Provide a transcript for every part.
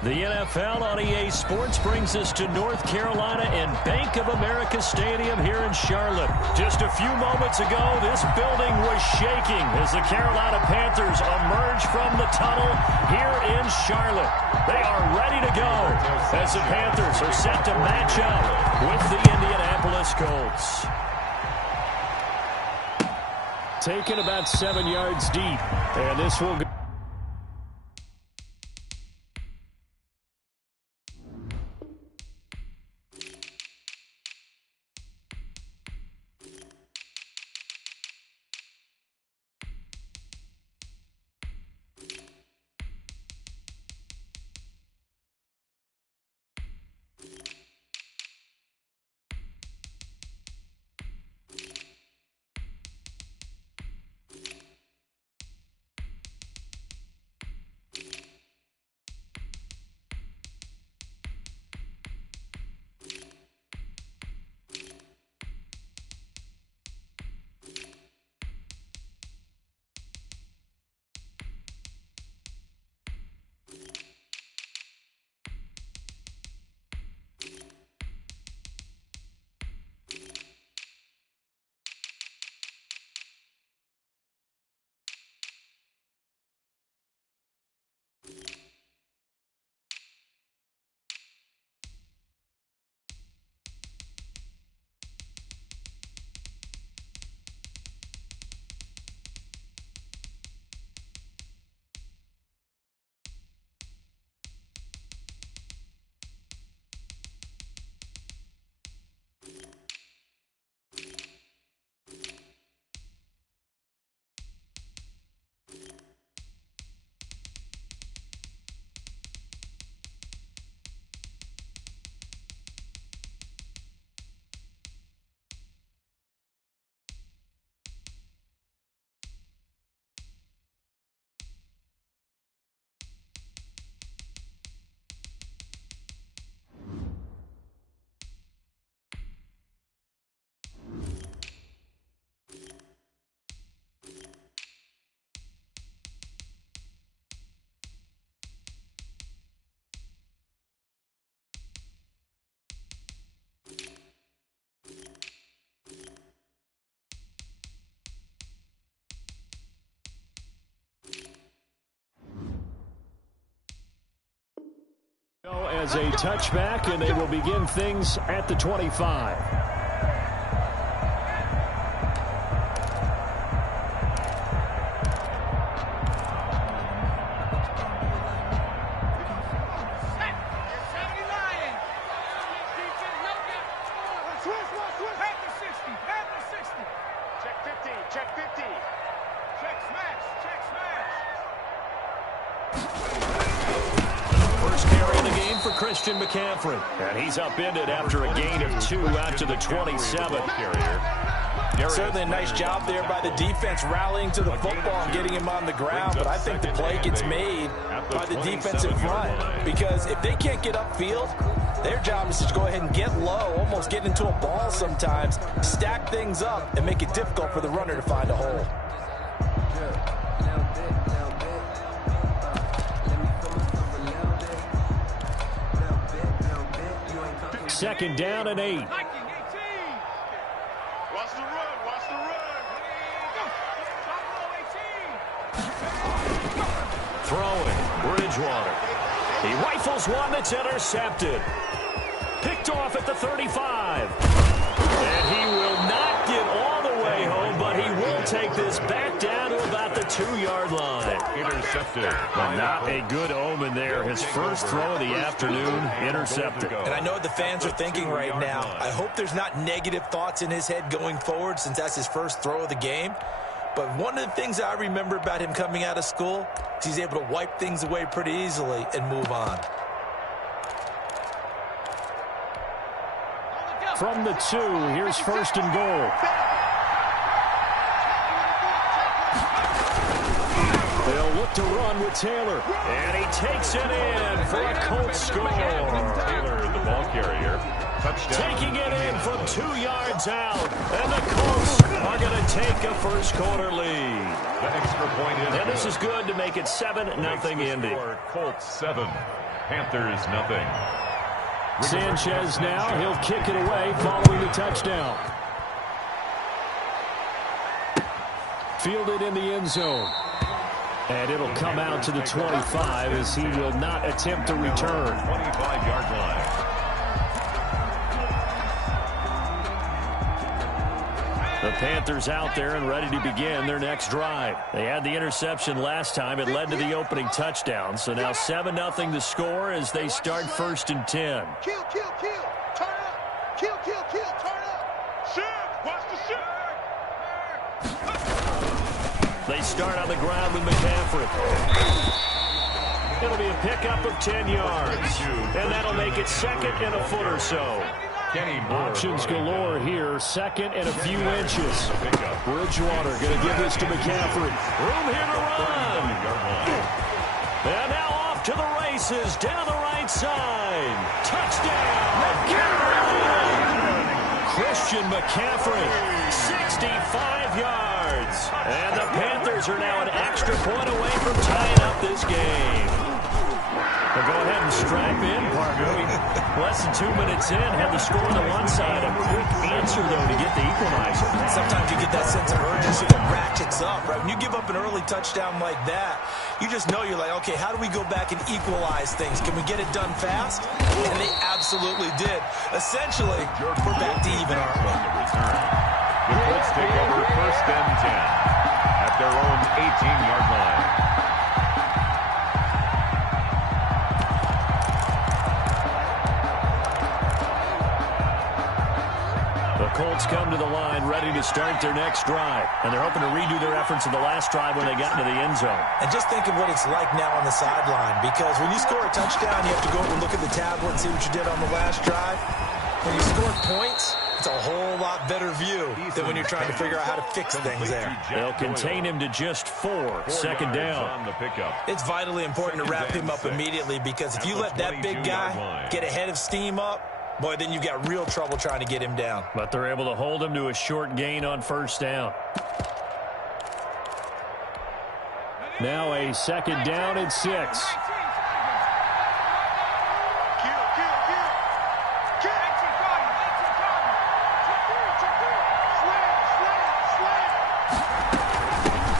The NFL on EA Sports brings us to North Carolina and Bank of America Stadium here in Charlotte. Just a few moments ago, this building was shaking as the Carolina Panthers emerge from the tunnel here in Charlotte. They are ready to go as the Panthers are set to match up with the Indianapolis Colts. Taken about 7 yards deep, and this will go. As a touchback, and they will begin things at the 25. And he's upended after a gain of 2 out to the 27. Certainly a nice job there by the defense rallying to the football and getting him on the ground, but I think the play gets made by the defense in front, because if they can't get upfield, their job is to go ahead and get low, almost get into a ball sometimes, stack things up, and make it difficult for the runner to find a hole. Second down and 8. Watch the run, watch the run. Throwing, Bridgewater. He rifles one that's intercepted. Picked off at the 35. And he will not get all the way home, but he will take this back down to about the 2-yard line. Intercepted. But not a good omen there. His first throw of the afternoon, intercepted. And I know what the fans are thinking right now. I hope there's not negative thoughts in his head going forward, since that's his first throw of the game. But one of the things I remember about him coming out of school is he's able to wipe things away pretty easily and move on. From the 2, here's first and goal. They'll look to run with Taylor. And he takes it in for a Colts score. Taylor, the ball carrier. Touchdown. Taking it in from 2 yards out. And the Colts are going to take a first quarter lead. The extra point is and this is good to make it 7-0 Indy. Colts 7. Panthers, nothing. Sanchez now. He'll kick it away following the touchdown. Fielded in the end zone. And it'll come out to the 25 as he will not attempt to return. 25-yard line. The Panthers out there and ready to begin their next drive. They had the interception last time. It led to the opening touchdown. So now 7-0 the score as they start 1st and 10. Kill, kill, kill. Turn up. Kill, kill, kill. Turn up. Shoot. Watch the shoot. They start on the ground with McCaffrey. It'll be a pickup of 10 yards. And that'll make it second and a foot or so. Options galore here. Second and a few inches. Bridgewater going to give this to McCaffrey. Room here to run. And now off to the races. Down the right side. Touchdown. Christian McCaffrey. 65 yards. And the Panthers are now an extra point away from tying up this game. Well, go ahead and strap in, partner. Less than 2 minutes in, have the score on the one side. A quick answer, though, to get the equalizer. Sometimes you get that sense of urgency that ratchets up, right? When you give up an early touchdown like that, you just know you're like, okay, how do we go back and equalize things? Can we get it done fast? And they absolutely did. Essentially, we're back to even, aren't we? The Colts take over 1st and 10 at their own 18-yard line. The Colts come to the line ready to start their next drive. And they're hoping to redo their efforts in the last drive when they got into the end zone. And just think of what it's like now on the sideline, because when you score a touchdown, you have to go over and look at the tablet and see what you did on the last drive. When you score points, it's a whole lot better view than when you're trying to figure out how to fix things there. They'll contain him to just 4. Second down. It's vitally important to wrap him up immediately, because if you let that big guy get ahead of steam up, boy, then you've got real trouble trying to get him down. But they're able to hold him to a short gain on 1st down. Now a 2nd down and 6.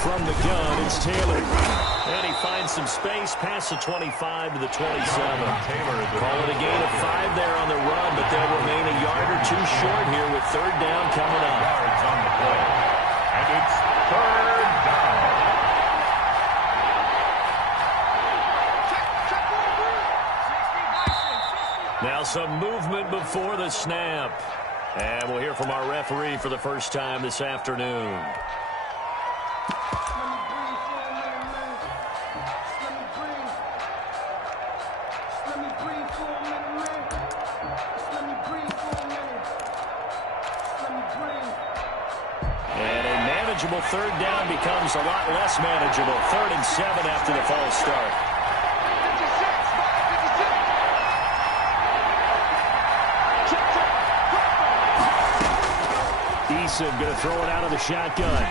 From the gun, it's Taylor. And he finds some space past the 25 to the 27. Call it a gain of 5 there on the run, but they'll remain a yard or 2 short here with 3rd down coming up. Yards on the play. And it's 3rd down. Now some movement before the snap. And we'll hear from our referee for the first time this afternoon. Manageable 3rd down becomes a lot less manageable. 3rd and 7 after the false start. Eason going to throw it out of the shotgun.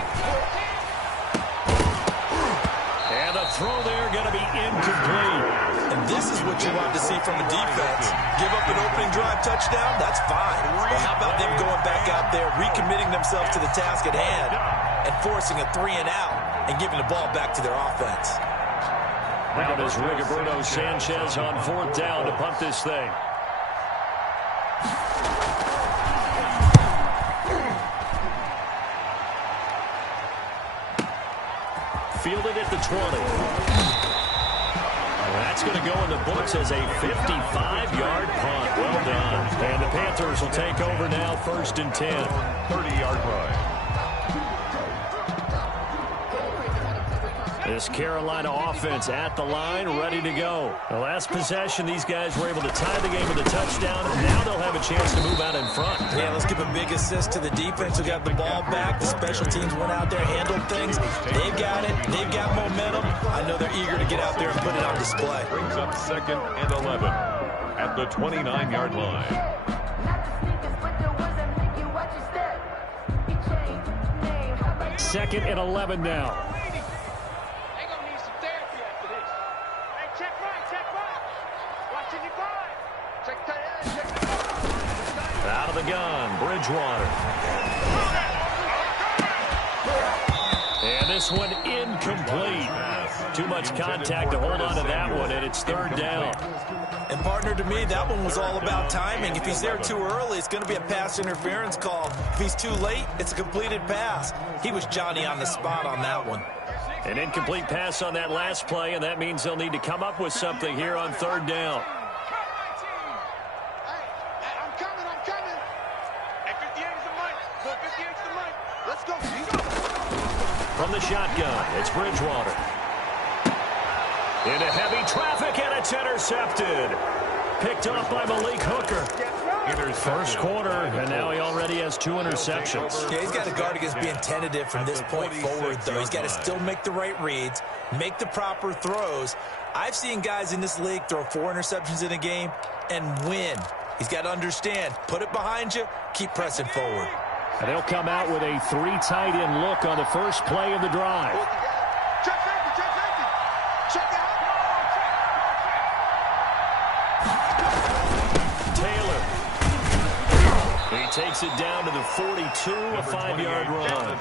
And the throw there going to be incomplete. And this is what you want to see from the defense. Give up an opening drive touchdown, that's fine. But how about them going back out there, recommitting themselves to the task at hand, and forcing a 3-and-out and giving the ball back to their offense. Now does Rigoberto Sanchez on 4th down to punt this thing. Fielded at the 20. That's going to go in the books as a 55-yard punt. Well done. And the Panthers will take over now, 1st and 10. 30-yard line. This Carolina offense at the line, ready to go. The last possession, these guys were able to tie the game with a touchdown. Now they'll have a chance to move out in front. Yeah, let's give a big assist to the defense who got the ball back. The special teams went out there, handled things. They've got it. They've got momentum. I know they're eager to get out there and put it on display. Brings up 2nd and 11 at the 29-yard line. 2nd and 11 now. Out of the gun, Bridgewater. And this one incomplete. Too much contact to hold on to that one, and it's third down. And, partner, to me, that one was all about timing. If he's there too early, it's going to be a pass interference call. If he's too late, it's a completed pass. He was Johnny on the spot on that one. An incomplete pass on that last play, and that means they'll need to come up with something here on third down. From the shotgun, it's Bridgewater. Into heavy traffic, and it's intercepted. Picked off by Malik Hooker. First quarter, and now he already has 2 interceptions. Yeah, he's got to guard against being tentative from this point forward, though. He's got to still make the right reads, make the proper throws. I've seen guys in this league throw 4 interceptions in a game and win. He's got to understand, put it behind you, keep pressing forward. And they'll come out with a 3 tight end look on the first play of the drive. Taylor. He takes it down to the 42, a 5-yard run.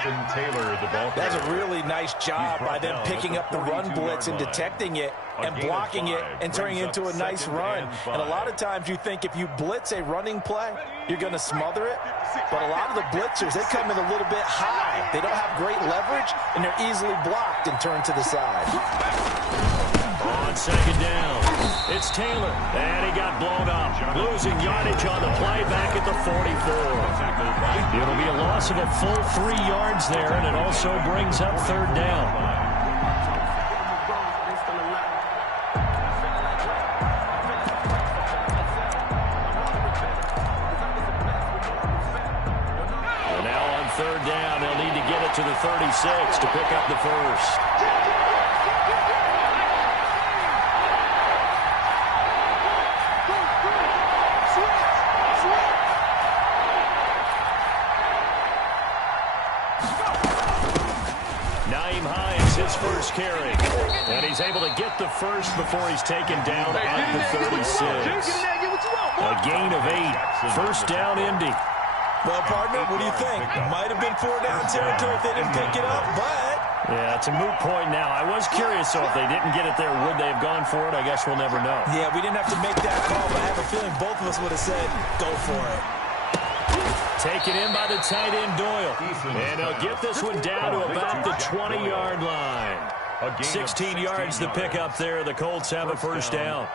That's a really nice job by them picking up the run blitz and detecting it and blocking it and turning it into a nice run. And a lot of times you think if you blitz a running play, you're going to smother it. But a lot of the blitzers, they come in a little bit high. They don't have great leverage, and they're easily blocked and turned to the side. On second down, it's Taylor, and he got blown up. Losing yardage on the play back at the 44. It'll be a loss of a full 3 yards there, and it also brings up third down. Third down, they'll need to get it to the 36 to pick up the first. Naeem Hines, his first carry. And he's able to get the first before he's taken down at the 36. A gain of 8. First down, Indy. Well, partner, what do you think? Might have been 4-down territory if they didn't pick it up, but... Yeah, it's a moot point now. I was curious, so if they didn't get it there, would they have gone for it? I guess we'll never know. Yeah, we didn't have to make that call, but I have a feeling both of us would have said, go for it. Taken in by the tight end, Doyle. And they'll get this one down to about the 20-yard line. 16 yards to pick up there. The Colts have a first down.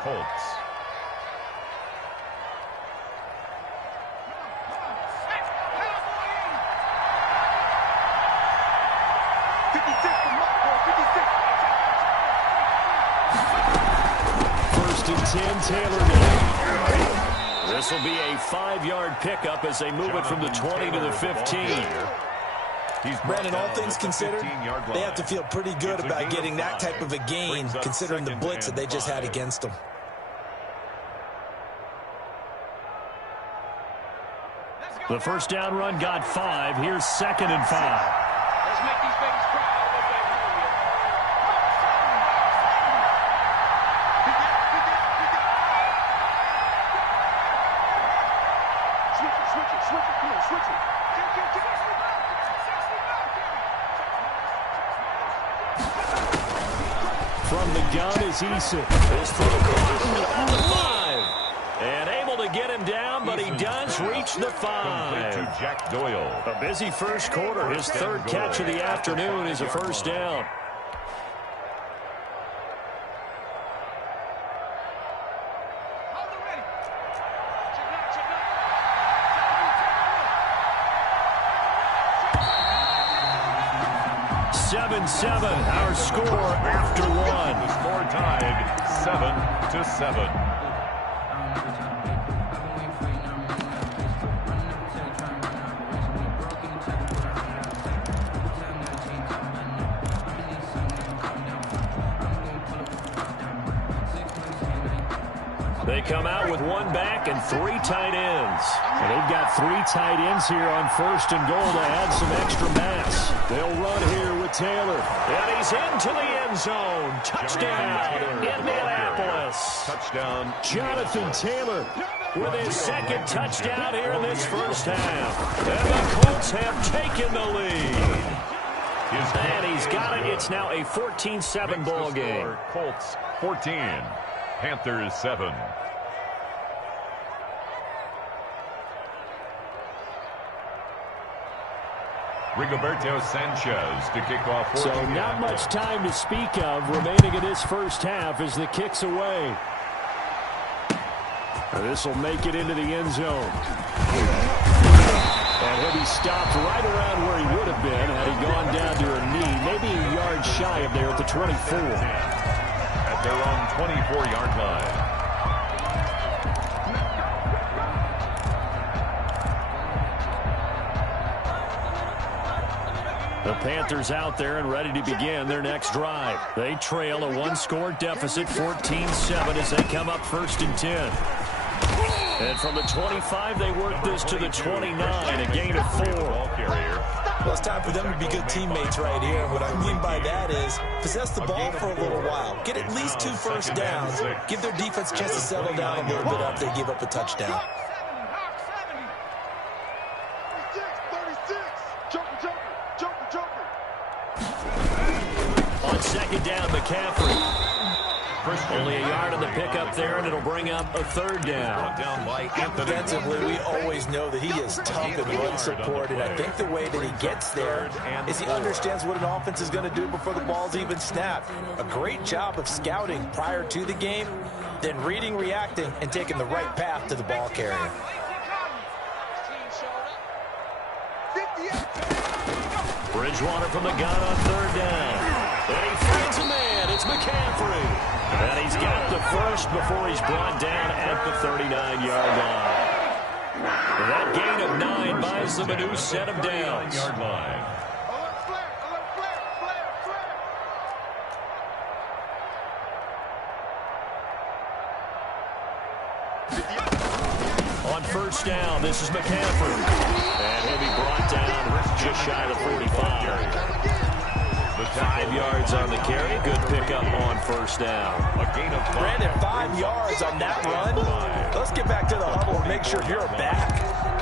First and 10, Taylor. This will be a 5-yard pickup as they move it from the 20 to the 15. Brandon, all things considered, they have to feel pretty good about getting that type of a gain, considering the blitz that they just had against them. The first down run got 5. Here's 2nd and 5. Let's make these babies cry. From the gun is Eason. His throw on the 5. And able to get him down, but he does reach the 5. To Jack Doyle. A busy first quarter. His third catch of the afternoon is a first down. Our score after 1. The score tied 7-7. They come out with one back and 3 tight ends. And they've got 3 tight ends here on 1st and goal to add some extra mass. They'll run here with Taylor. And he's into the end zone. Touchdown, Indianapolis. Touchdown, Jonathan Taylor with his 2nd touchdown here in this first half. And the Colts have taken the lead. And he's got it. It's now a 14-7 ball game. Colts 14, Panthers 7. Rigoberto Sanchez to kick off. So not much time to speak of remaining in this first half as the kick's away. This will make it into the end zone. And he'll be stopped right around where he would have been had he gone down to a knee, maybe a yard shy of there at the 24. At their own 24-yard line. The Panthers out there and ready to begin their next drive. They trail a 1-score deficit, 14-7, as they come up 1st and 10. And from the 25, they work this to the 29, a gain of 4. Well, it's time for them to be good teammates right here. What I mean by that is possess the ball for a little while. Get at least 2 first downs. Give their defense a chance to settle down a little bit after they give up a touchdown. 36. Joker. On 2nd down, McCaffrey. Only a yard on the pickup there, and it'll bring up a 3rd down. Defensively, we always know that he is tough in run support, and I think the way that he gets there is he understands what an offense is going to do before the ball's even snapped. A great job of scouting prior to the game, then reading, reacting, and taking the right path to the ball carrier. Bridgewater from the gun on 3rd down. And he finds a man. It's McCaffrey. And he's got the first before he's brought down at the 39-yard line. That gain of 9 buys them a new set of downs. Yard line. On 1st down, this is McCaffrey. And he'll be brought down just shy of the 45. 5 yards on the carry. Good pickup on 1st down. A gain of 5. Brandon, 5 yards on that run. Let's get back to the huddle and make sure you're back.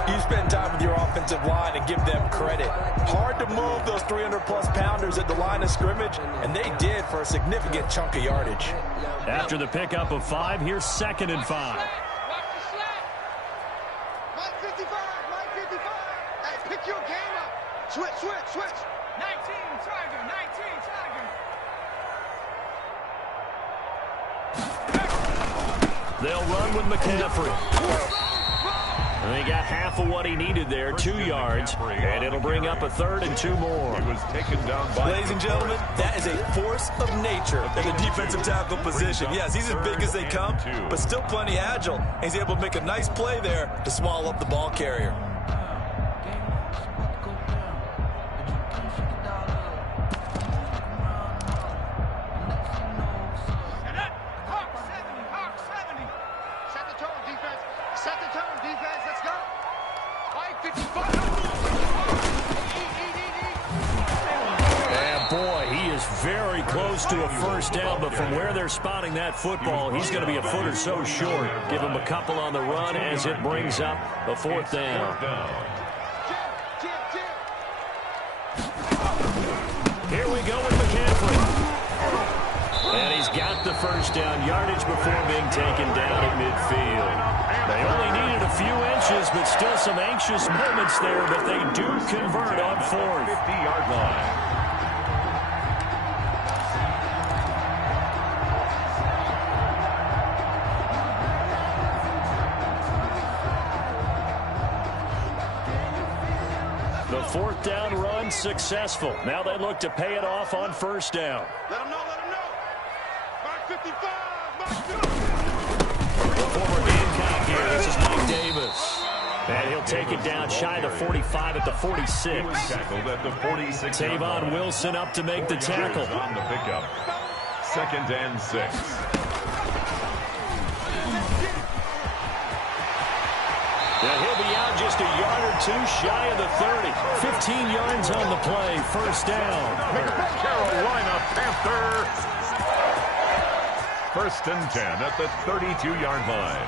You spend time with your offensive line and give them credit. Hard to move those 300-plus pounders at the line of scrimmage, and they did for a significant chunk of yardage. After the pickup of 5, here's 2nd and 5. Mike 55. Hey, pick your game up. Switch. 19, Tiger. They'll run with McCaffrey. And they got half of what he needed there, 2 yards, and it'll bring up a 3rd and 2 more. He was taken down by... Ladies and gentlemen, that is a force of nature in the defensive tackle position. Yes, he's as big as they come, but still plenty agile. He's able to make a nice play there to swallow up the ball carrier. Very close to a 1st down, but from where they're spotting that football, he's going to be a foot or so short. Give him a couple on the run as it brings up a 4th down. Here we go with McCaffrey. And he's got the 1st down yardage before being taken down at midfield. They only needed a few inches, but still some anxious moments there, but they do convert on 4th. 50-yard line. The 4th down run successful. Now they look to pay it off on 1st down. Let him know. Mark 55. Former Gamecock here. This is Mike Davis. And he'll take it down shy of the 45 at the 46. Tackled at the 46. Tavon Wilson up to make the tackle. On the pickup. 2nd and 6. just a yard or two shy of the 30. 15 yards on the play. First down. Carolina Panther. First and 10 at the 32-yard line.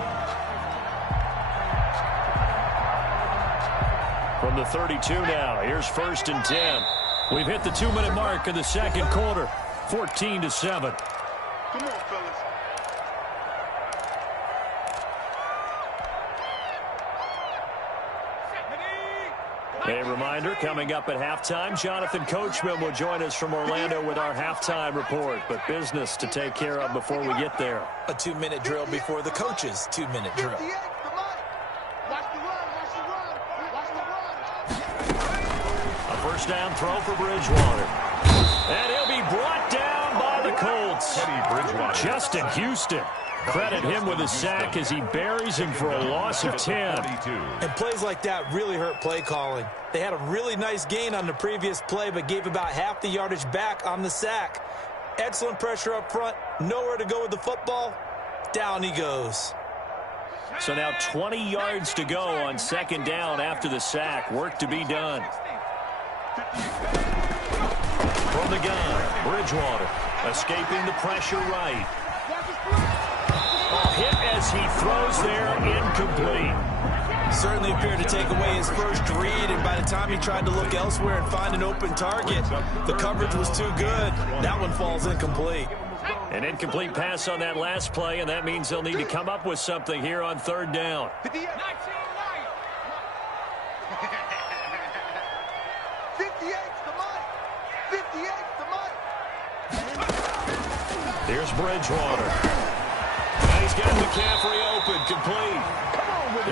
From the 32 now, here's first and 10. We've hit the 2-minute mark of the second quarter. 14-7. Come on, fellas. A reminder, coming up at halftime, Jonathan Coachman will join us from Orlando with our halftime report. But business to take care of before we get there. A 2-minute drill before the coach's 2-minute drill. A first down throw for Bridgewater. And he'll be brought down by the Colts. Justin Houston. Credit him with a sack as he buries him for a loss of 10. And plays like that really hurt play calling. They had a really nice gain on the previous play, but gave about half the yardage back on the sack. Excellent pressure up front. Nowhere to go with the football. Down he goes. So now 20 yards to go on second down after the sack. Work to be done. From the gun, Bridgewater escaping the pressure right. Hit as he throws there, incomplete. Certainly appeared to take away his first read, and by the time he tried to look elsewhere and find an open target, the coverage was too good. That one falls incomplete. An incomplete pass on that last play, and that means they'll need to come up with something here on third down. Here's Bridgewater. He's got McCaffrey open, complete.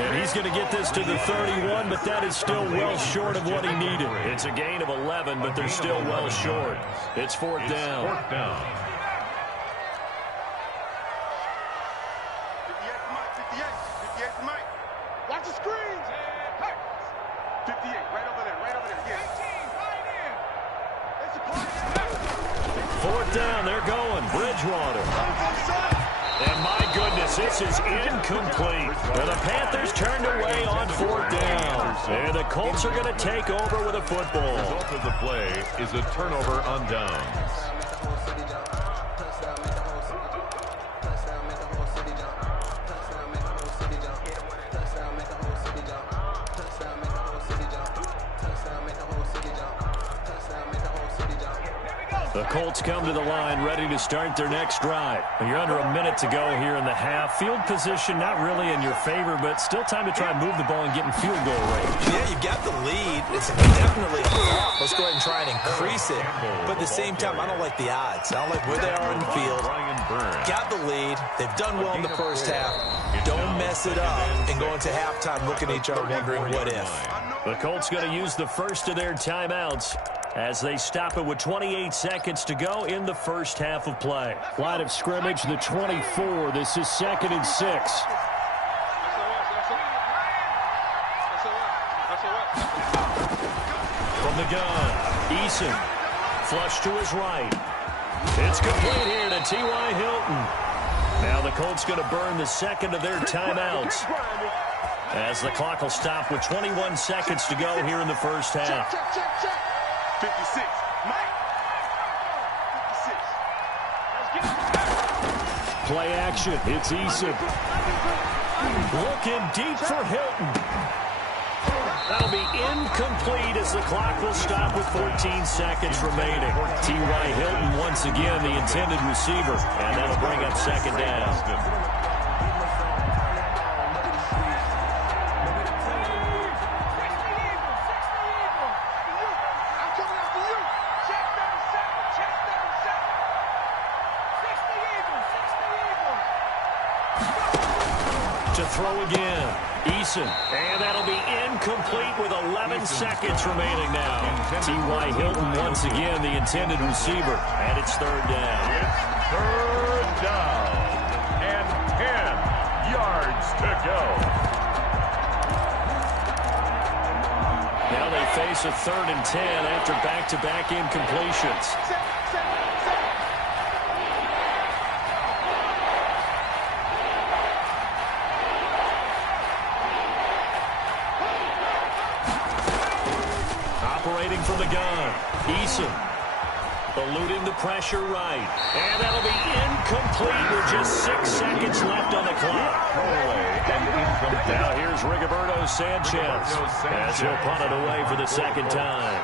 And he's going to get this to the 31, but that is still well short of what he needed. It's a gain of 11, but they're still well short. It's fourth down. 58, Mike. Watch the screens. 58, right over there, yeah. 18, Fourth down, they're going. Bridgewater. And my goodness, this is incomplete. And the Panthers turned away on fourth down. And the Colts are going to take over with a football. The result of the play is a turnover on downs. The Colts come to the line ready to start their next drive. You're under a minute to go here in the half. Field position not really in your favor, but still time to try and move the ball and get in field goal range. Yeah, you've got the lead. It's definitely off. Let's go ahead and try and increase it. But at the same time, I don't like the odds. I don't like where they are in the field. Got the lead. They've done well in the first half. Don't mess it up and go into halftime looking at each other wondering what if. The Colts going to use the first of their timeouts as they stop it with 28 seconds to go in the first half of play. Line of scrimmage, the 24. This is 2nd and 6. From the gun, Eason. Flush to his right. It's complete here to T.Y. Hilton. Now the Colts going to burn the second of their timeouts as the clock will stop with 21 seconds to go here in the first half. 56, Mike. 56. Play action. It's Eason. Looking deep for Hilton. That'll be incomplete as the clock will stop with 14 seconds remaining. T.Y. Hilton once again the intended receiver, and that'll bring up second down. To throw again, Eason, and that'll be incomplete with 11 seconds remaining now. T.Y. Hilton once again the intended receiver, and it's third down. It's third down, and 10 yards to go. Now they face a 3rd and 10 after back-to-back incompletions. formating from the gun. Eason eluding the pressure right. And that'll be incomplete with just 6 seconds left on the clock. Now here's Rigoberto Sanchez as he'll punt it away for the second time.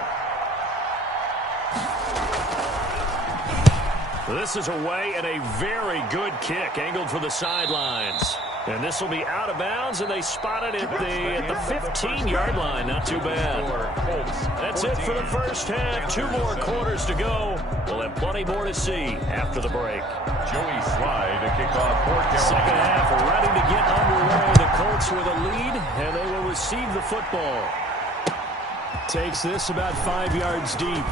This is away and a very good kick angled for the sidelines. And this will be out of bounds, and they spot it at the 15-yard line. Not too bad. That's it for the first half. 2 more quarters to go. We'll have plenty more to see after the break. Joey Slye to kick off for Carolina. Second half ready to get underway. The Colts with a lead, and they will receive the football. Takes this about 5 yards deep.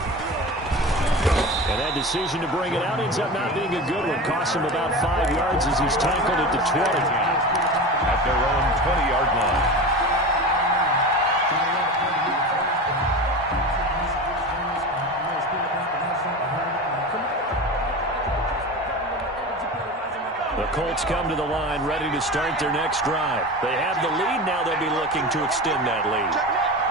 And that decision to bring it out ends up not being a good one. Costs him about 5 yards as he's tackled at the 20. At their own 20-yard line. The Colts come to the line ready to start their next drive. They have the lead. Now they'll be looking to extend that lead.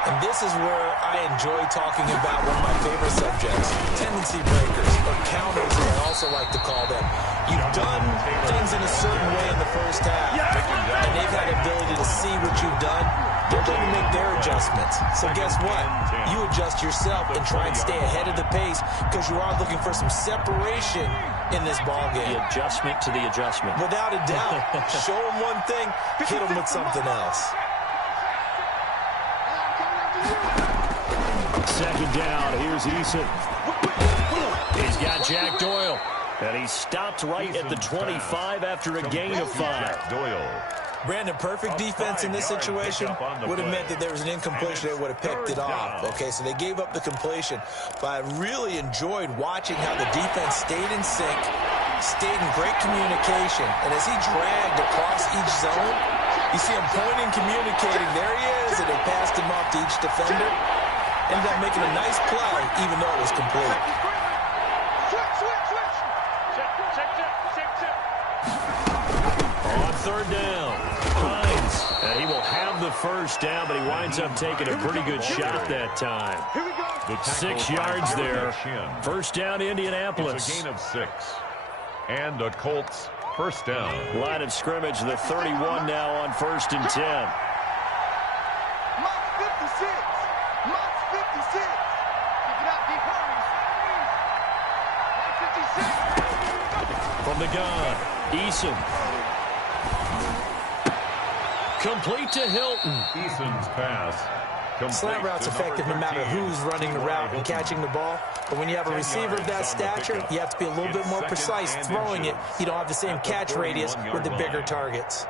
And this is where I enjoy talking about one of my favorite subjects, tendency breakers, or counters, as I also like to call them. You've done things in a certain way in the first half, and they've had the ability to see what you've done. They're going to make their adjustments. So guess what? You adjust yourself and try and stay ahead of the pace because you are looking for some separation in this ballgame. The adjustment to the adjustment. Without a doubt. Show them one thing, hit them with something else. Second down, here's Eason. He's got Jack Doyle. And he stopped right at the 25 after a gain of 5. Doyle. Brandon, perfect defense in this situation would have meant that there was an incompletion. They would have picked it off. Okay, so they gave up the completion. But I really enjoyed watching how the defense stayed in sync, stayed in great communication. And as he dragged across each zone, you see him pointing, communicating. There he is, and they passed him off to each defender. Ended up making a nice play, even though it was complete. On third down, Hines. And he will have the first down, but he winds up taking a pretty good shot that time. 6 yards there. First down, Indianapolis. It's a gain of 6. And the Colts first down. Line of scrimmage, the 31 now on 1st and 10. From the gun, Eason. Complete to Hilton. Eason's pass. Slant route's effective no matter who's running the route and catching the ball. But when you have a receiver of that stature, you have to be a little bit more precise throwing it. You don't have the same catch radius with the bigger targets.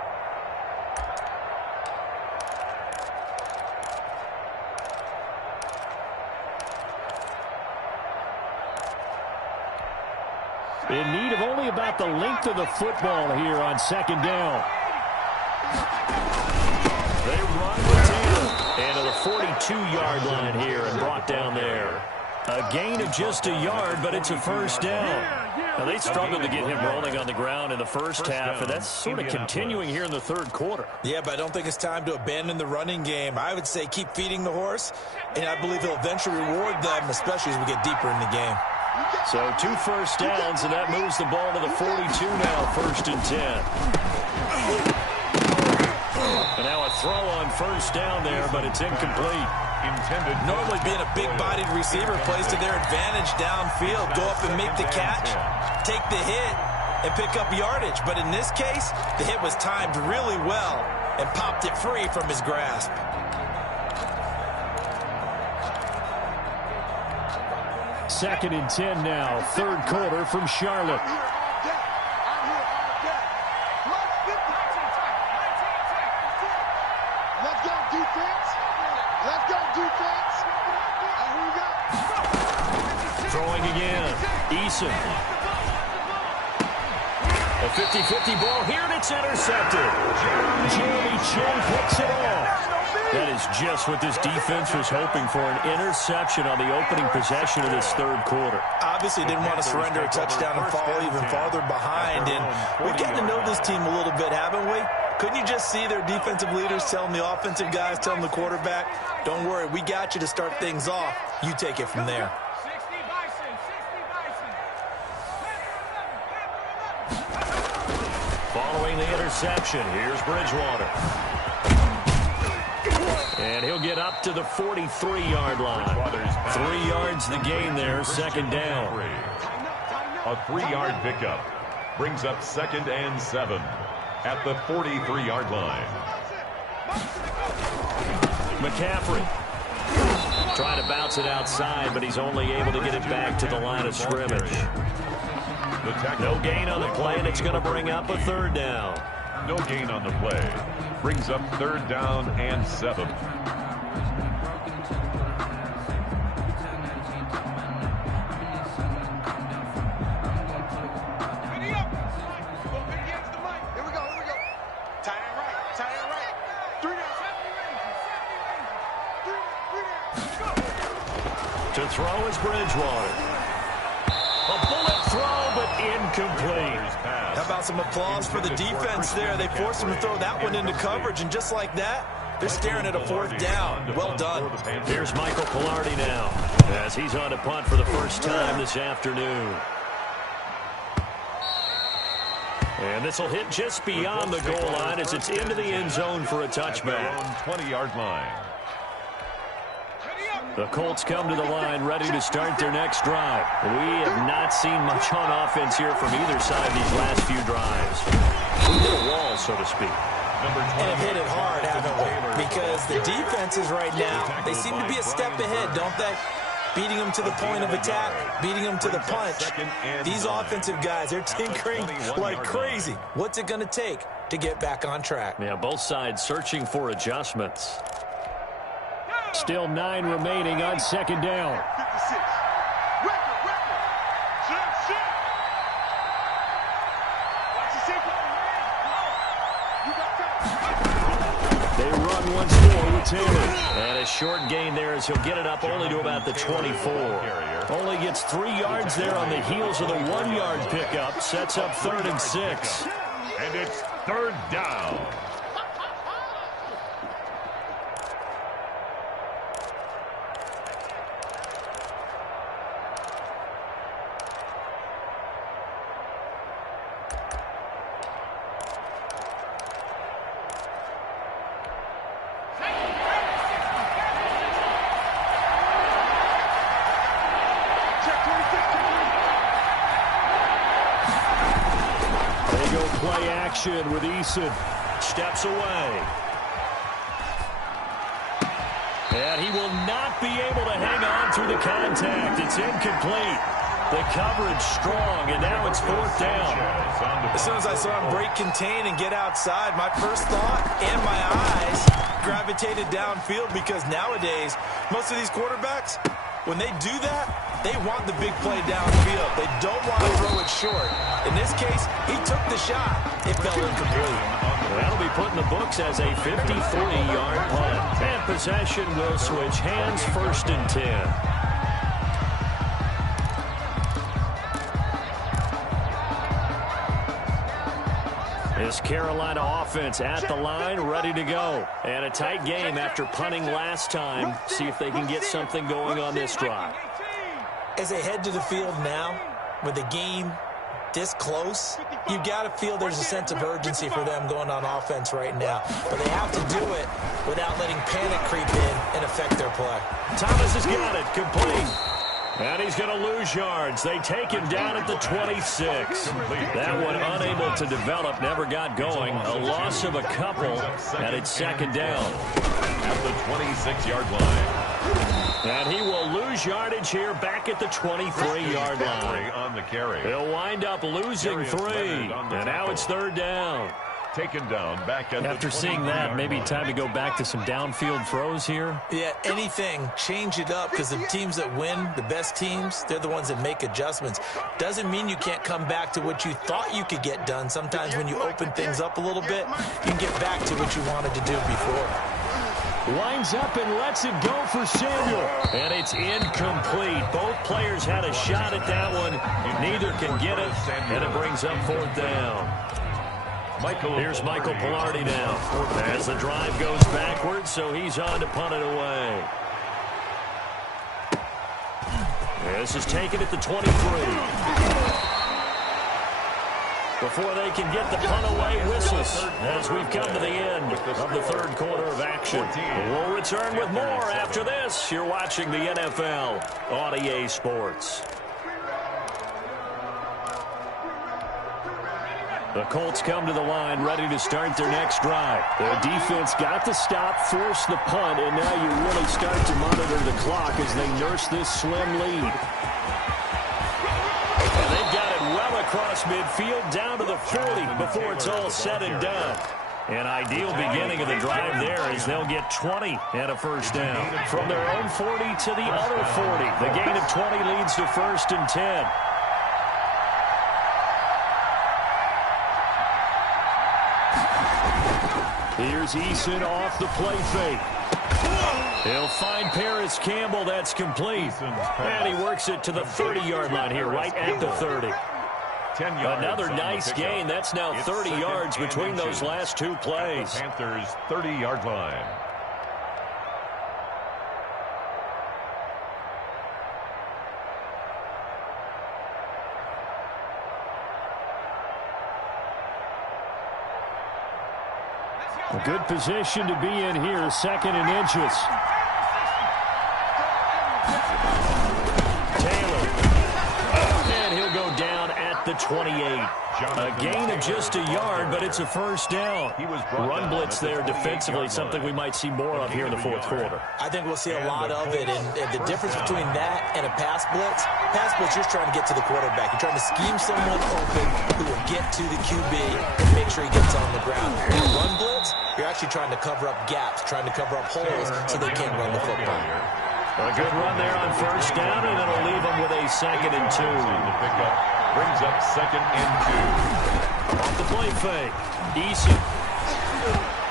In need of only about the length of the football here on second down. They run the tail and to the 42-yard line here and brought down there. A gain of just a yard, but it's a first down. Now, they struggled to get him rolling on the ground in the first half, and that's sort of continuing here in the third quarter. Yeah, but I don't think it's time to abandon the running game. I would say keep feeding the horse, and I believe he'll eventually reward them, especially as we get deeper in the game. So 2 first downs, and that moves the ball to the 42 now, 1st and 10. And now a throw on first down there, but it's incomplete. Normally being a big-bodied receiver plays to their advantage downfield. Go up and make the catch, take the hit, and pick up yardage. But in this case, the hit was timed really well and popped it free from his grasp. Second and 10 now, third quarter from Charlotte. Let's go, defense. Let's go, defense. Here we go. Throwing again, Eason. A 50-50 ball here, and it's intercepted. Jeremy Chin picks it off. That is just what this defense was hoping for, an interception on the opening possession of this third quarter. Obviously didn't want to surrender a touchdown and fall even farther behind. And we've gotten to know this team a little bit, haven't we? Couldn't you just see their defensive leaders telling the offensive guys, telling the quarterback, don't worry, we got you to start things off. You take it from there. Following the interception, here's Bridgewater. And he'll get up to the 43-yard line. 3 yards the gain there, second down. A 3-yard pickup brings up 2nd and 7 at the 43-yard line. McCaffrey trying to bounce it outside, but he's only able to get it back to the line of scrimmage. No gain on the play, and it's going to bring up a 3rd down. No gain on the play. Brings up 3rd down and 7. To throw is Bridgewater. A bullet throw, but incomplete. How about some applause for the defense there? They forced him to throw that one into coverage, and just like that, they're staring at a 4th down. Well done. Here's Michael Pilardi now, as he's on to punt for the first time this afternoon. And this will hit just beyond the goal line as it's into the end zone for a touchback. 20-yard line. The Colts come to the line ready to start their next drive. We have not seen much on offense here from either side these last few drives. We hit a wall, so to speak. And have hit it hard, haven't we? Because the defenses right now, they seem to be a step ahead, don't they? Beating them to the point of attack, beating them to the punch. These offensive guys, they're tinkering like crazy. What's it going to take to get back on track? Yeah, both sides searching for adjustments. Still 9 remaining on 2nd down. 56. Record. Shit. Watch the sequence. You got that. They run once more with Taylor. And a short gain there as he'll get it up only to about the 24. Only gets 3 yards there on the heels of the 1-yard pickup. Sets up 3rd and 6. And it's 3rd down. Play action with Eason. Steps away. And he will not be able to hang on through the contact. It's incomplete. The coverage strong, and now it's 4th down. As soon as I saw him break contain and get outside, my first thought and my eyes gravitated downfield, because nowadays, most of these quarterbacks, when they do that, they want the big play downfield. They don't want to throw it short. In this case, he took the shot. It fell incomplete. That'll be put in the books as a 53-yard punt. And possession will switch hands, 1st and 10. This Carolina offense at the line, ready to go. And a tight game after punting last time. See if they can get something going on this drive. As they head to the field now, with the game this close, you've got to feel there's a sense of urgency for them going on offense right now. But they have to do it without letting panic creep in and affect their play. Thomas has got it, complete. And he's going to lose yards. They take him down at the 26. That one unable to develop, never got going. A loss of a couple, and it's 2nd down. At the 26-yard line. And he will lose yardage here back at the 23-yard line. On the carry. He'll wind up losing 3. And now it's 3rd down. Taken down back at After seeing that, maybe time to go back to some downfield throws here. Yeah, anything, change it up, because the teams that win, the best teams, they're the ones that make adjustments. Doesn't mean you can't come back to what you thought you could get done. Sometimes when you open things up a little bit, you can get back to what you wanted to do before. Winds up and lets it go for Samuel. And it's incomplete. Both players had a shot at that one. Neither can get it, and it brings up 4th down. Here's Michael Pilardi now. As the drive goes backwards, so he's on to punt it away. This is taken at the 23. Before they can get the punt away, whistles as we've come to the end of the third quarter of action. We'll return with more after this. You're watching the NFL on EA Sports. The Colts come to the line ready to start their next drive. Their defense got the stop, forced the punt, and now you really start to monitor the clock as they nurse this slim lead. And they've got it well across midfield down to the 40 before it's all said and done. An ideal beginning of the drive there as they'll get 20 and a first down. From their own 40 to the other 40. The gain of 20 leads to 1st and 10. Here's S1ck1nt off the play fake. He'll find Paris Campbell. That's complete. And he works it to the 30-yard line here, right at the 30. Another nice gain. That's now 30 yards between those last two plays. Panthers 30-yard line. A good position to be in here, 2nd and inches. Taylor. And he'll go down at the 28. A gain of just a yard, but it's a first down. Run blitz there defensively, something we might see more of here in the fourth quarter. I think we'll see a lot of it, and the difference between that and a pass blitz, you're trying to get to the quarterback. You're trying to scheme someone open who will get to the QB and make sure he gets on the ground. In a run blitz, you're actually trying to cover up gaps, trying to cover up holes so they can't run the football. A good run there on first down, and it'll leave them with a 2nd and 2. Brings up 2nd and 2. Off the play fake. S1ck1nt.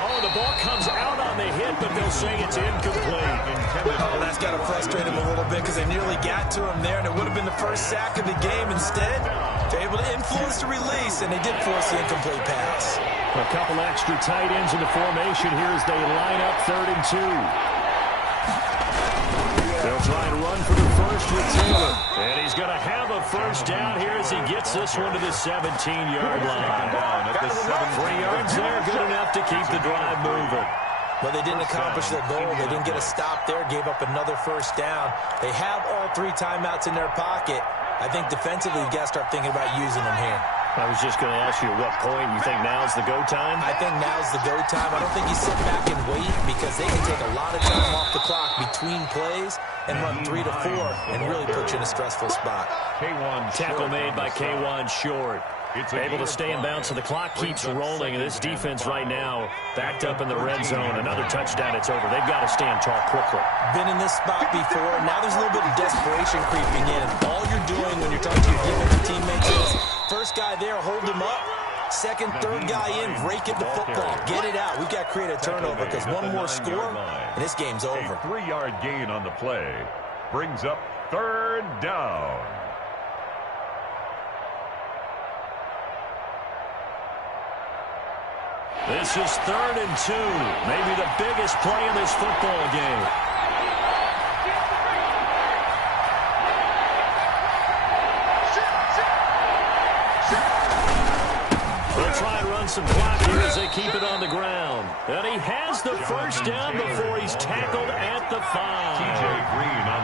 Oh, the ball comes out on the hit, but they'll say it's incomplete. Well, that's got to frustrate him a little bit because they nearly got to him there, and it would have been the first sack of the game. Instead, they're able to influence the release, and they did force the incomplete pass. A couple extra tight ends in the formation here as they line up 3rd and 2. They'll try and run for the first with Taylor. And he's going to have a first down here as he gets this one to the 17-yard line. 3 yards there, good enough to keep the drive moving. But they didn't accomplish their goal. They didn't get a stop there, gave up another first down. They have all 3 timeouts in their pocket. I think defensively, you've got to start thinking about using them here. I was just going to ask you at what point you think now's the go time? I think now's the go time. I don't think you sit back and wait because they can take a lot of time off the clock between plays and run 3 to 4 and really put you in a stressful spot. Tackle made by K1 Short. Able to stay in bounds, so the clock keeps rolling. And this defense right now backed up in the red zone. Another touchdown, it's over. They've got to stand tall quickly. Been in this spot before. Now there's a little bit of desperation creeping in. All you're doing when you're talking to your defensive teammates is first guy there, hold him up. Second, third guy in, break it to football. Get it out. We've got to create a turnover because one more score, and this game's over. A 3-yard gain on the play brings up 3rd down. This is 3rd and 2. Maybe the biggest play in this football game. They'll try and run some clock here as they keep it on the ground. And he has the first down before he's tackled at the 5.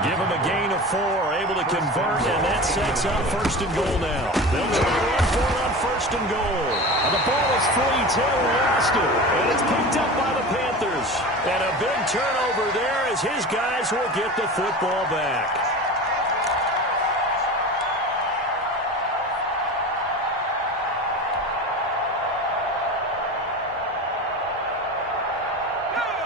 Give him a gain of 4, able to convert, and that sets up 1st and goal now. They'll try to run for it on 1st and goal. And the ball is free. Taylor lost it, and it's picked up by the Panthers. And a big turnover there as his guys will get the football back.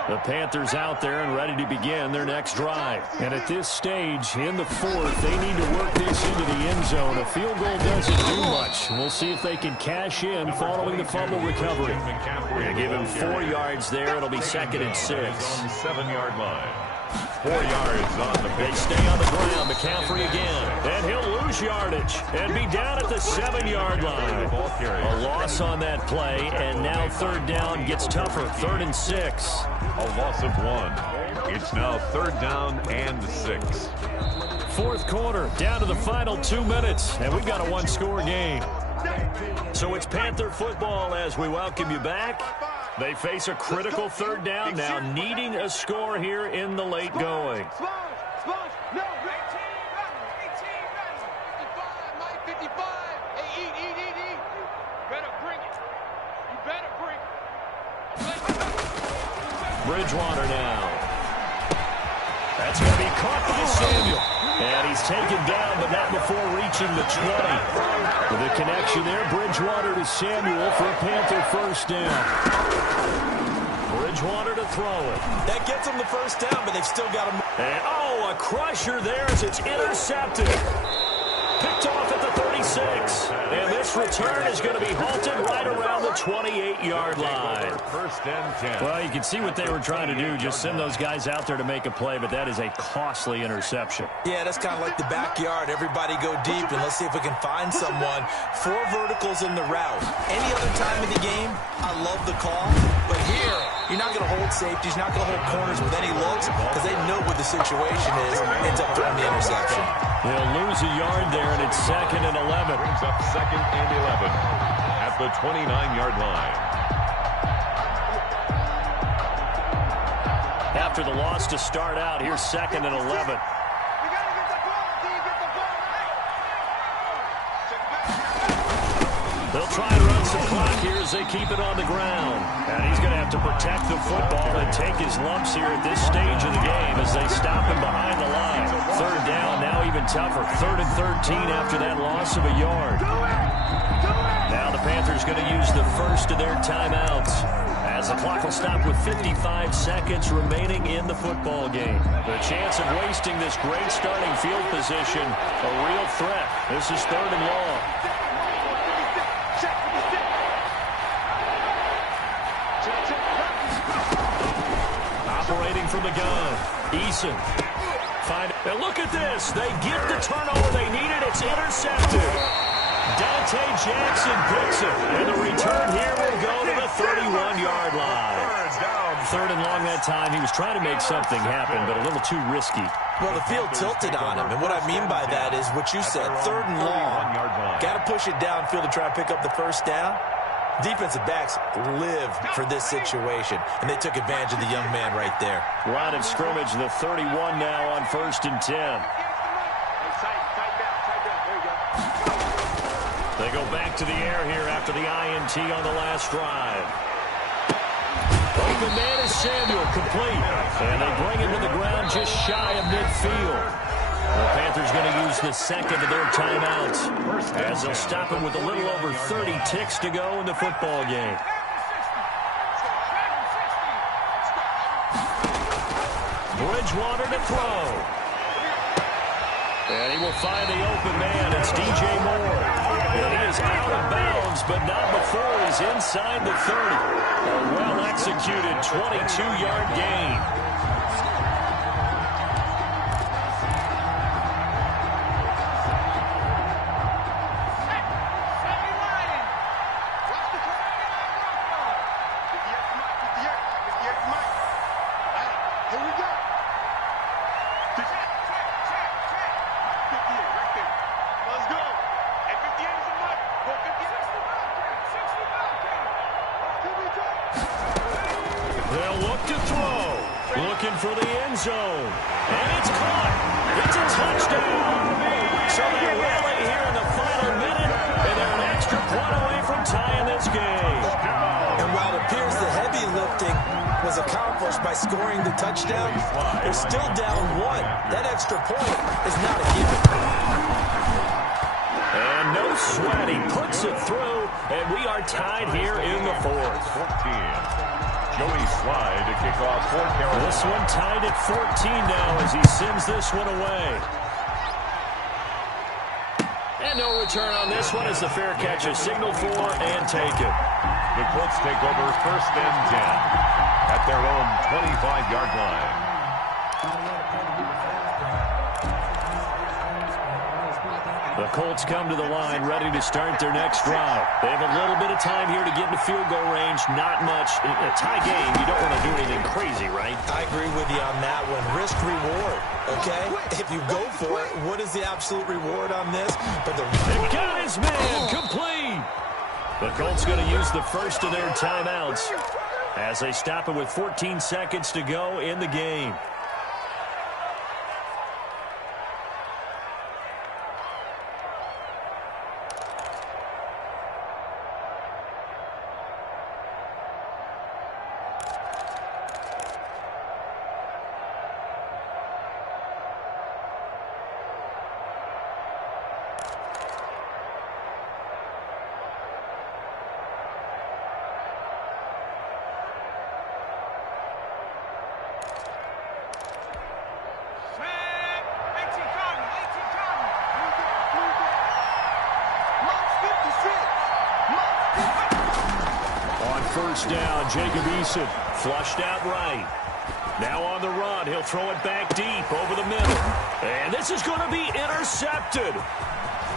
The Panthers out there and ready to begin their next drive. And at this stage, in the 4th, they need to work this into the end zone. A field goal doesn't do much. We'll see if they can cash in following the fumble recovery. We're going to give him 4 yards there. It'll be 2nd and 6. On the 7-yard line. 4 yards on the They pick. stay on the ground. McCaffrey again. And he'll lose yardage and be down at the 7-yard line. A loss on that play, and now third down gets tougher. 3rd and 6. A loss of 1. It's now 3rd down and 6. Fourth quarter, down to the final 2 minutes, and we've got a one-score game. So it's Panther football as we welcome you back. They face a critical third down now, needing a score here in the late going. Bridgewater now. That's going to be caught by Samuel. And he's taken down, but not before reaching the 20. The connection there, Bridgewater to Samuel for a Panther first down. Bridgewater to throw it. That gets them the first down, but they've still got him. And, oh, a crusher there as it's intercepted. Picked off at the 36. And this return is going to be halted right around the 28-yard line. First and 10. Well, you can see what they were trying to do, just send those guys out there to make a play, but that is a costly interception. Yeah, that's kind of like the backyard. Everybody go deep, and let's see if we can find someone. 4 verticals in the route. Any other time in the game, I love the call. But here, you're not going to hold safeties, you're not going to hold corners with any looks because they know what the situation is and ends up throwing the interception. They'll lose a yard there, and it's 2nd and 11. Brings up 2nd and 11 at the 29-yard line. After the loss to start out, here's 2nd and 11. They'll try and run some clock here as they keep it on the ground. And he's going to have to protect the football and take his lumps here at this stage of the game as they stop him behind the line. Third down, now even tougher. 3rd and 13 after that loss of a yard. Now the Panthers going to use the first of their timeouts as the clock will stop with 55 seconds remaining in the football game. The chance of wasting this great starting field position, a real threat. This is 3rd and long. Operating from the gun, Eason. And look at this. They get the turnover they needed. It's intercepted. Dante Jackson picks it. And the return here will go to the 31-yard line. 3rd and long that time. He was trying to make something happen, but a little too risky. Well, the field tilted on him, and what I mean by that is what you said, 3rd and long. Got to push it downfield to try and pick up the first down. Defensive backs live for this situation, and they took advantage of the young man right there. Line of scrimmage, the 31 now on 1st and 10. They go back to the air here after the INT on the last drive. Open man is Samuel, complete. And they bring him to the ground just shy of midfield. The Panthers going to use the second of their timeouts as they'll stop him with a little over 30 ticks to go in the football game. Bridgewater to throw. And he will find the open man. It's DJ Moore. And he is out of bounds, but not before he's inside the 30. A well-executed 22-yard gain. They'll look to throw. Looking for the end zone. And it's caught. It's a touchdown. So they rally here in the final minute, and they're an extra point away from tying this game. And while it appears the heavy lifting was accomplished by scoring the touchdown, they're still down 1. That extra point is not a given. And no sweat. He puts it through, and we are tied here in the 4th. 14. Joey Slide to kick off for Carolina. This one tied at 14 now as he sends this one away. And no return on this one as the fair catch is signaled for and taken. The Colts take over 1st and 10 at their own 25-yard line. The Colts come to the line ready to start their next drive. They have a little bit of time here to get into field goal range. Not much. In a tie game, you don't want to do anything crazy, right? I agree with you on that one. Risk reward, okay? If you go for it, what is the absolute reward on this? But They got his man complete. The Colts going to use the first of their timeouts as they stop it with 14 seconds to go in the game. First down, Jacob Eason flushed out right. Now on the run, he'll throw it back deep over the middle. And this is going to be intercepted.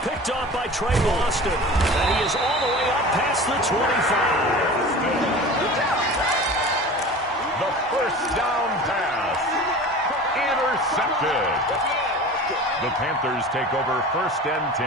Picked off by Trey Boston. And he is all the way up past the 25. The first down pass. Intercepted. The Panthers take over 1st and 10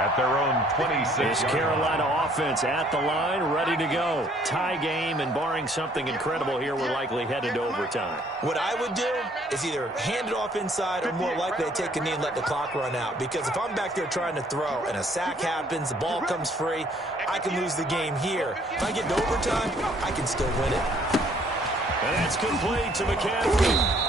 at their own 26. This Carolina offense at the line, ready to go. Tie game, and barring something incredible here, we're likely headed to overtime. what I would do is either hand it off inside or more likely to take a knee and let the clock run out. Because if I'm back there trying to throw and a sack happens, the ball comes free, I can lose the game here. If I get to overtime, I can still win it. And that's complete to McCaffrey.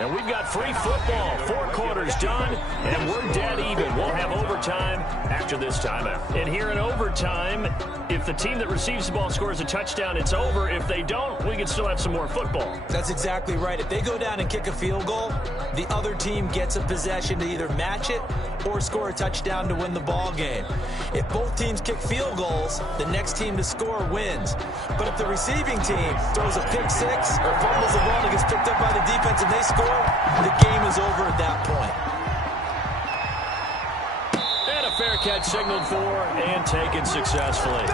And we've got free football. 4 quarters done, and we're dead even. We'll have overtime after this timeout. And here in overtime, if the team that receives the ball scores a touchdown, it's over. If they don't, we can still have some more football. That's exactly right. If they go down and kick a field goal, the other team gets a possession to either match it or score a touchdown to win the ball game. If both teams kick field goals, the next team to score wins. But if the receiving team throws a pick six or fumbles the ball and gets picked up by the defense and they score, the game is over at that point. And a fair catch signaled for and taken successfully.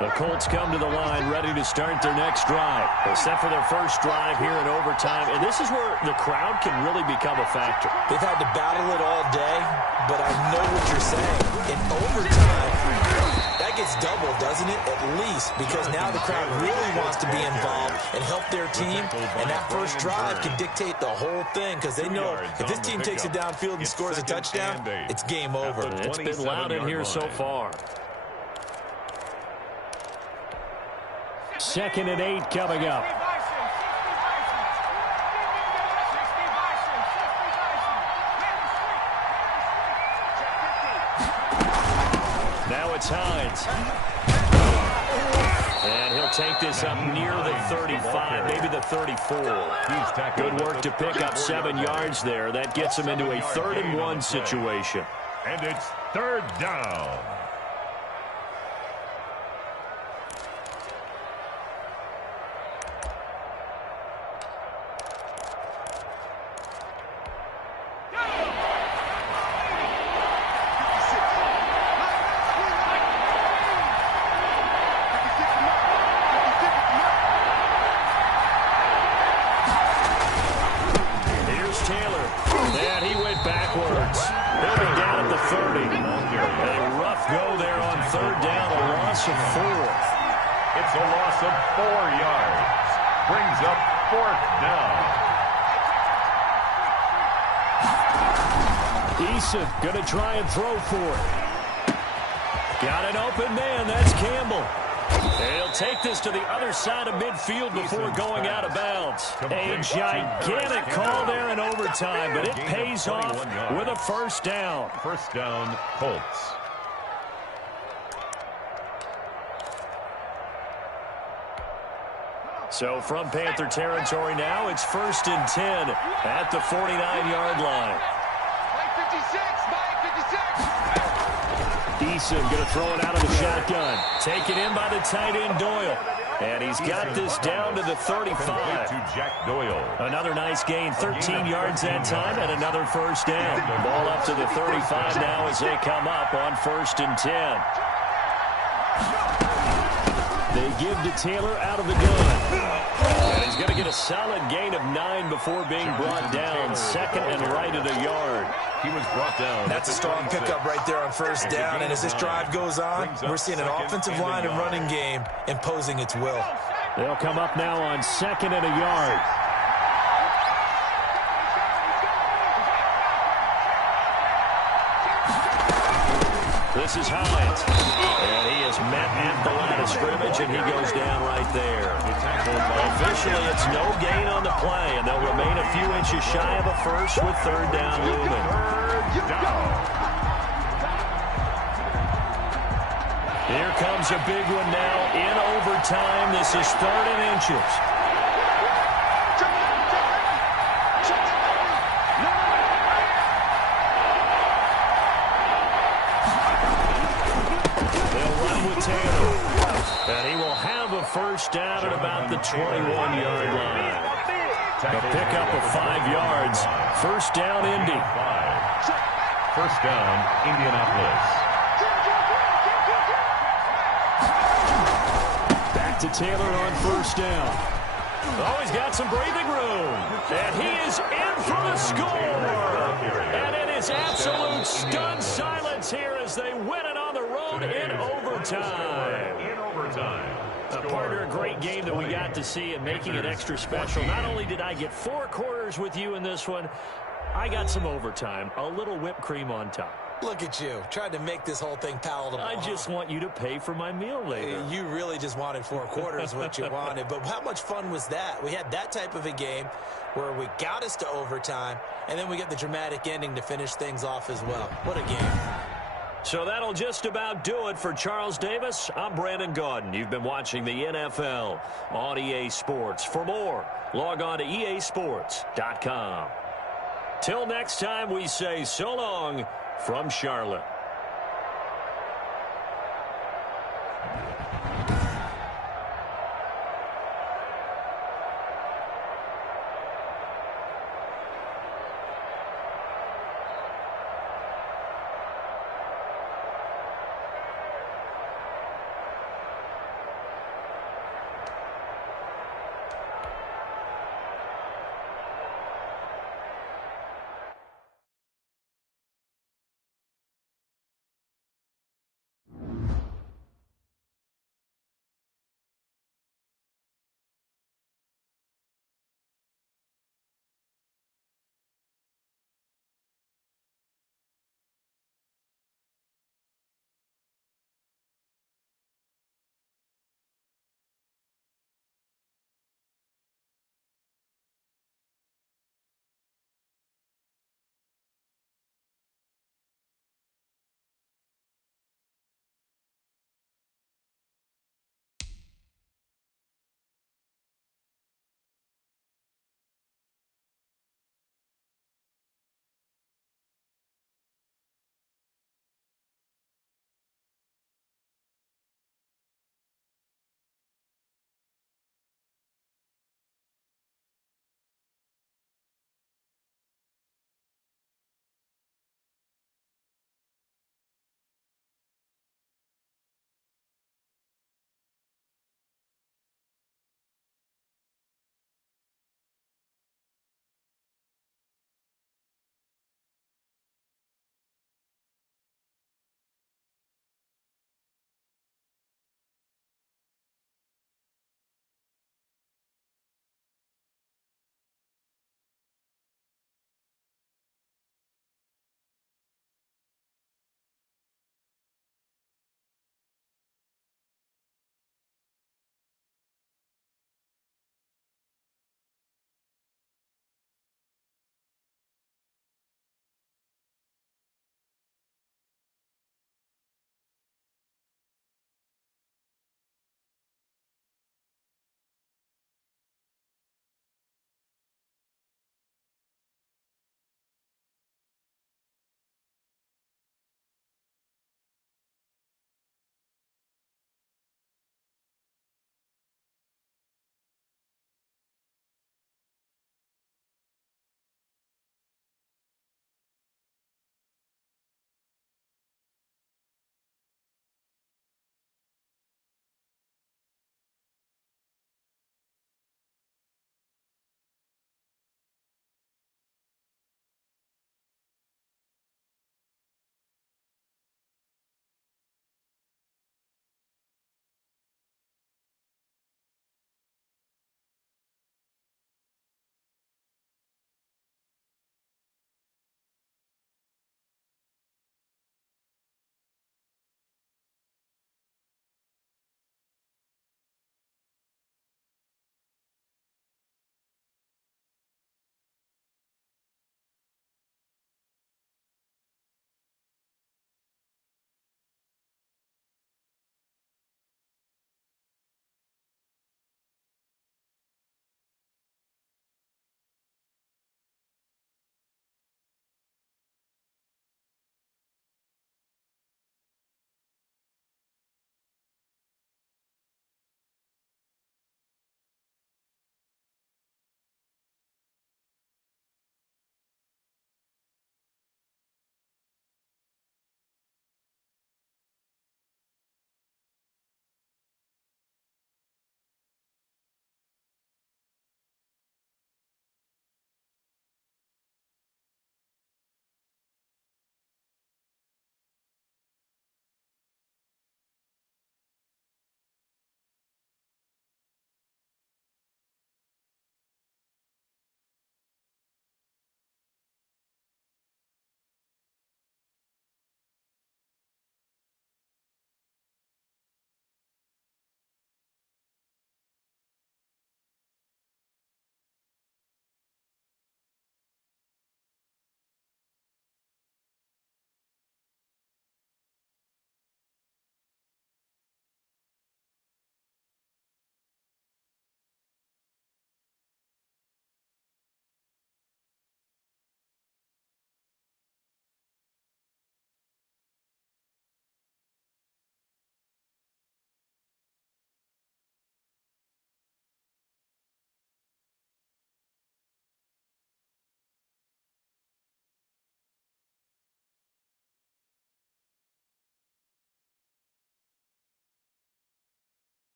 The Colts come to the line ready to start their next drive. They're set for their first drive here in overtime, and this is where the crowd can really become a factor. They've had to battle it all day, but I know what you're saying. In overtime, that gets doubled, doesn't it? At least, because now the crowd really wants to be involved and help their team, and that first drive can dictate the whole thing, because they know if this team takes it downfield and scores a touchdown, it's game over. It's been loud in here so far. 2nd and 8 coming up. Now it's Hines. And he'll take this up near the 35, maybe the 34. Good work to pick up 7 yards there. That gets him into a 3rd and 1 situation. And it's 3rd down. It's a loss of 4 yards. Brings up 4th down. Eason going to try and throw for it. Got an open man. That's Campbell. He'll take this to the other side of midfield before going out of bounds. A gigantic call there in overtime, but it pays off with a 1st down. 1st down, Colts. So from Panther territory now, it's 1st and 10 at the 49-yard line. Eason going to throw it out of the shotgun. Taken in by the tight end Doyle. And he's got this down to the 35. To Jack Doyle. Another nice gain, 13 yards that time, and another first down. Ball up to the 35 now as they come up on 1st and 10. They give to Taylor out of the gun. And he's going to get a solid gain of 9 before being brought down. Second and right at a yard. He was brought down. That's a strong pickup right there on first down. And as this drive goes on, we're seeing an offensive line and running game imposing its will. They'll come up now on 2nd and a yard. This is Hines. And he is met at the line of scrimmage, and he goes down right there. Officially, it's no gain on the play, and they'll remain a few inches shy of a first with 3rd down looming. Here comes a big one now in overtime. This is 3rd and inches. And he will have a first down at about the 21-yard line. A pickup of 5 yards. First down, Indy. First down, Indianapolis. Back to Taylor on first down. Oh, he's got some breathing room. And he is in for the score. And it is absolute stunned silence here as they win it on the road in overtime. Partner, a great game that we got to see and making it extra special. Not only did I get 4 quarters with you in this one, I got some overtime, a little whipped cream on top. Look at you, tried to make this whole thing palatable. I just want you to pay for my meal later. You really just wanted 4 quarters, what you wanted. But how much fun was that? We had that type of a game where we got us to overtime, and then we get the dramatic ending to finish things off as well. What a game. So that'll just about do it for Charles Davis. I'm Brandon Gaudin. You've been watching the NFL on EA Sports. For more, log on to easports.com. Till next time, we say so long from Charlotte.